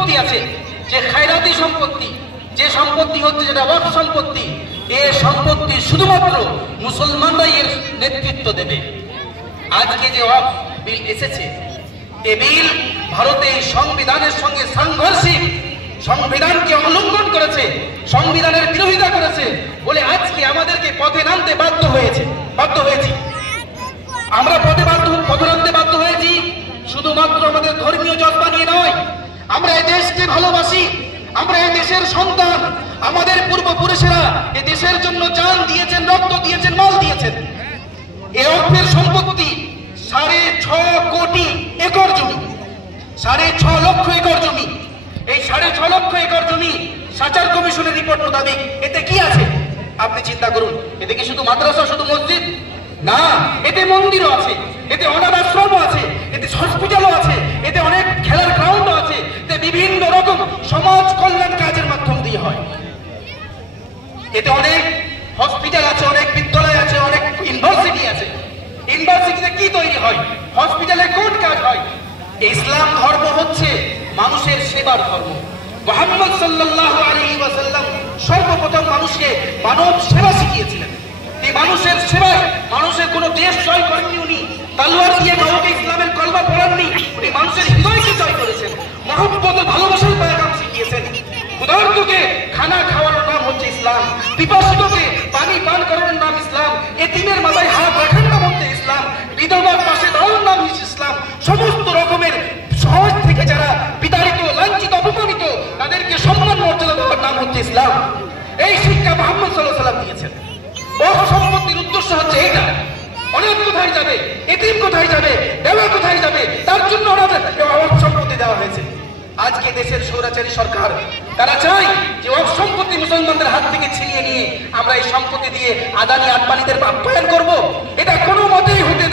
সম্পত্তি আছে, যে খায়রাতি সম্পত্তি, যে সম্পত্তি হচ্ছে যেটা ওয়াকফ সম্পত্তি, এই সম্পত্তি শুধুমাত্র মুসলমানরাই এর নেতৃত্ব দেবে। আজকে যে ওয়াকফ বিল এসেছে, এই বিল ভারতের সংবিধানের সঙ্গে সাংঘর্ষিক, সংবিধানকে উল্লঙ্ঘন করেছে, সংবিধানের বিরোধিতা করেছে বলে আজকে আমাদেরকে পথে নামতে বাধ্য হয়েছি। আমরা পথে নামতে বাধ্য হয়েছি শুধুমাত্র আমাদের ধর্মীয় জজ্বা নিয়ে নয়। আমরা এই দেশকে ভালোবাসি, আমরা এই দেশের সন্তান। আমাদের পূর্বপুরুষেরা এই দেশের জন্য জান দিয়েছেন, রক্ত দিয়েছেন, মাল দিয়েছেন। এই অর্থের সম্পত্তি 6.5 কোটি একর জমি, 6.5 লক্ষ একর জমি। এই 6.5 লক্ষ একর জমি সাচার কমিশনের রিপোর্ট মোতাবেক এতে কি আছে আপনি চিন্তা করুন। এতে কি শুধু মাদ্রাসা, শুধু মসজিদ? না, এতে মন্দিরও আছে, এতে অনাথ আশ্রমও আছে, এতে হসপিটালও আছে, এতে অনেক খেলার গ্রাউন্ডও আছে, এতে বিভিন্ন রকম সমাজ কল্যাণ কাজের মাধ্যম দিয়ে হয়। এতে অনেক হসপিটাল আছে, অনেক বিদ্যালয় আছে, অনেক ইউনিভার্সিটি আছে। ইউনিভার্সিটিতে কি তৈরি হয়? হসপিটালে কোন কাজ হয়? ইসলাম ধর্ম হচ্ছে মানুষের সেবার ধর্ম। মুহাম্মদ সাল্লাল্লাহু আলাইহি ওয়াসাল্লাম সর্বপ্রথম মানুষকে মানব সেবা শিখিয়েছিলেন। এই মানুষের সেবায়, মানুষের কোনো দেশ জয় করেননি উনি, তলোয়ার দিয়ে কাউকে ইসলামের কলমা পড়াননি, উনি মানুষের হৃদয়কে জয় করেছেন, মহব্বত ও ভালোবাসার পয়গাম শিখিয়েছেন। ক্ষুধার্তকে খানা খাওয়ানোর নাম হচ্ছে ইসলাম, পিপাসুকে পানি পান করানোর নাম ইসলাম, এতিমের মাথায় হাত রাখার নাম হচ্ছে ইসলাম, বিধবার পাশে দাঁড়ানোর নাম হচ্ছে ইসলাম। সমস্ত রকমের সমাজ থেকে যারা বিতাড়িত, লাঞ্ছিত, অপমানিত, তাদেরকে সম্মান মর্যাদা দেওয়ার নাম হচ্ছে ইসলাম। এই শিক্ষা মুহাম্মদ সাল্লাল্লাহু আলাইহি ওয়াসাল্লাম দিয়েছেন। ওয়াকফ সম্পত্তির উদ্দেশ্য হচ্ছে এটা। অনেক কোথায় যাবে, এতিম কোথায় যাবে, দেওয়া কোথায় যাবে, তার জন্য ওয়াকফ সম্পত্তি দেওয়া হয়েছে। আজকে দেশের স্বৈরাচারী সরকার তারা চায় যে ওয়াকফ সম্পত্তি মুসলমানদের হাত থেকে ছিনিয়ে নিয়ে আমরা এই সম্পত্তি দিয়ে আদানি আম্বানিদের আপ্যায়ন করব। এটা কোনো মতেই হতে